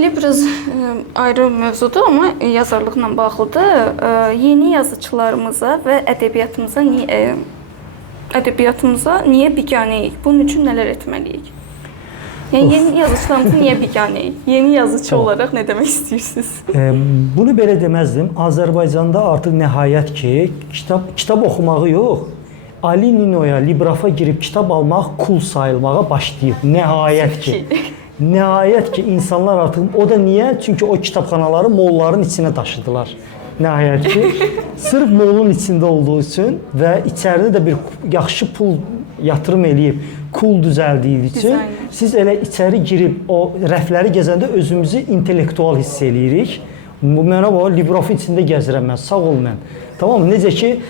Biraz ayrı mövzudur, amma yazarlıqla bağlıdır. Yeni yazıçılarımıza və ədəbiyyatımıza niyə biganəyik? Bunun üçün nələr etməliyik? Yəni, yeni yazıçılarımıza niyə biganəyik? Yeni yazıcı olaraq nə demək istəyirsiniz? Bunu belə deməzdim. Azərbaycanda artıq nəhayət ki, kitab oxumağı yox, Ali Ninoya, Librafa girib kitab almaq cool sayılmağa başlayıb. Nəhayət ki. Nəhayət ki, insanlar artıq, o da niyə? Çünki o kitabxanaları molların içinə daşıdılar. Nəhayət ki, sırf molun içində olduğu üçün və içəridə də bir yaxşı pul yatırım eləyib, cool düzəldiyi üçün siz elə içəri girib o rəfləri gəzəndə özümüzü intellektual hiss eləyirik. Mənə o Librafın içində gəzirəm mən, sağ ol mən. Tamam mı? Necə ki,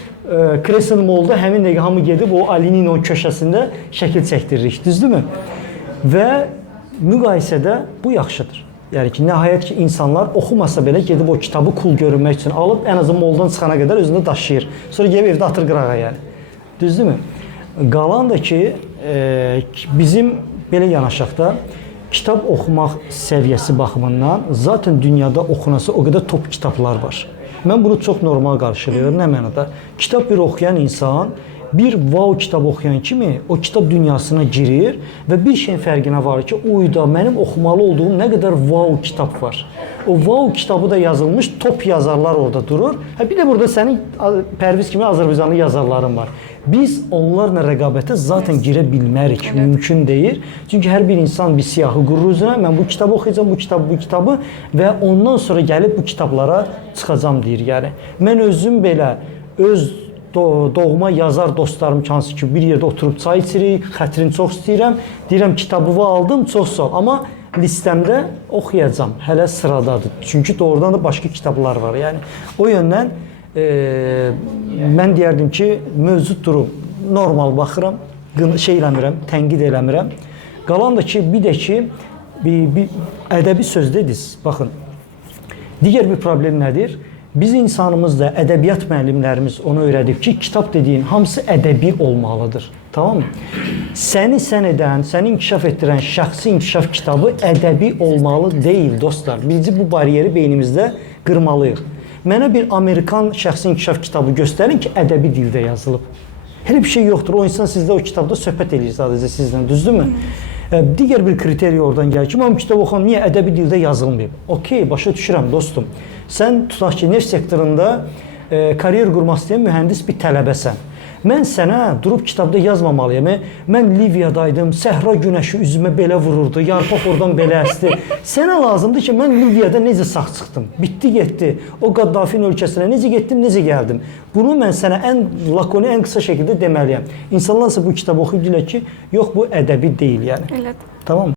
Crescent Mall'da həmin dəqiqə hamı gedib o Ali Nino köşəsində şəkil çəkdiririk, düzdürmü? Və müqayisədə bu yaxşıdır. Yəni ki, nəhayət ki, insanlar oxumasa belə gedib o kitabı cool görünmək üçün alıb, ən azından moldan çıxana qədər özündə daşıyır. Sonra gəlib evdə atır qırağa, yəni. Düzdürmü? Qalan da ki, bizim belə yanaşaq da, kitab oxumaq səviyyəsi baxımından zaten dünyada oxunası o qədər top kitablar var. Mən bunu çox normal qarşılayıram. Nə mənada? Kitab bir oxuyan insan, bir wow kitab oxuyan kimi o kitab dünyasına girir və bir şeyin fərqinə varır ki, uyda mənim oxumalı olduğum nə qədər wow kitab var. O wow kitabı da yazılmış top yazarlar orada durur. Bir də burada sənin Pərviz kimi Azərbaycanlı yazarların var. Biz onlarla rəqabətə zaten girə bilmərik, mümkün deyil. Çünki hər bir insan bir siyahı qurur üzrə, mən bu kitabı oxuyacağam, bu kitabı və ondan sonra gəlib bu kitablara çıxacam deyir. Yəni, mən özüm belə öz doğma yazar dostlarım hansı ki, bir yerdə oturub çay içirik, xətrini çox istəyirəm, deyirəm kitabımı aldım, çox sağ ol, amma listemdə oxuyacam, hələ sıradadır. Çünki doğrudan da başqa kitablar var. Yəni, o yöndən mən deyərdim ki, mövcud durum normal baxıram, şey eləmirəm, tənqid eləmirəm. Qalan da ki, bir də ki, ədəbi söz dediniz, baxın, digər bir problem nədir? Biz insanımız da, ədəbiyyat müəllimlərimiz onu öyrədib ki, kitab dediyin hamısı ədəbi olmalıdır. Tamam mı? Səni sən edən, səni inkişaf etdirən şəxsi inkişaf kitabı ədəbi olmalı deyil, dostlar. Birinci bu bariyeri beynimizdə qırmalıyıq. Mənə bir Amerikan şəxsi inkişaf kitabı göstərin ki, ədəbi dildə yazılıb. Elə bir şey yoxdur. O insan sizdə o kitabda söhbət edir sadəcə sizdən, düzdürmü? Digər bir kriteriya oradan gəlir ki, mən bu kitabı oxuyam, niyə ədəbi dildə yazılmayıb? Okey, başa düşürəm, dostum. Sən tutaq ki, neft sektorunda karyer qurmaq istəyən mühəndis bir tələbəsən. Mən sənə durub kitabda yazmamalıyam. Mən Liviyadaydım, səhra günəşi üzümə belə vururdu, yarpaq oradan belə əsdi. Sənə lazımdır ki, mən Liviyada necə sağ çıxdım, bitdi, getdi. O Qaddafin ölkəsinə necə getdim, necə gəldim. Bunu mən sənə ən lakoni, ən qısa şəkildə deməliyəm. İnsanlar isə bu kitabı oxuyub deyirlər ki, yox, bu ədəbi deyil, yəni. Elədir. Tamam mı?